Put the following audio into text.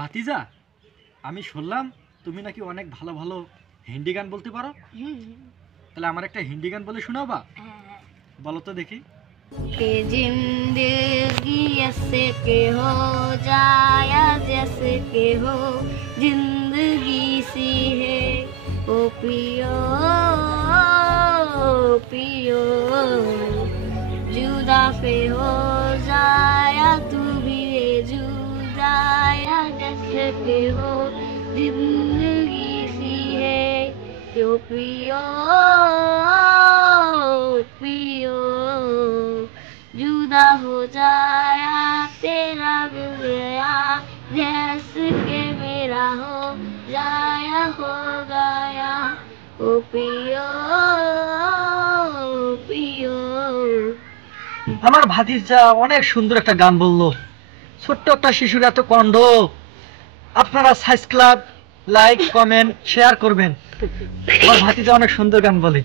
ভাতিজা, আমি শুনলাম তুমি নাকি অনেক ভালো ভালো হিন্দি গান বলতে পারো। তাহলে আমার একটা হিন্দি গান বলে শোনাবা? বলো তো দেখি। कि जिंदगी ऐसे के हो जाया जैसे के हो जिंदगी सी है ओ पियो पियो जुदा पे हो जाया तू भी जुदाया जैसे के हो जिंदगी सी है ओ पियो पियो जुदा हो जाया तेरा भी गया जैसे के मेरा हो जाया हो गया ओ पियो पियो। আমার ভাতিজা অনেক সুন্দর একটা গান বললো। ছোট্ট একটা শিশুর এত কণ্ঠ। আপনারা সাবস্ক্রাইব, লাইক, কমেন্ট, শেয়ার করবেন। আমার ভাতিজা অনেক সুন্দর গান বলে।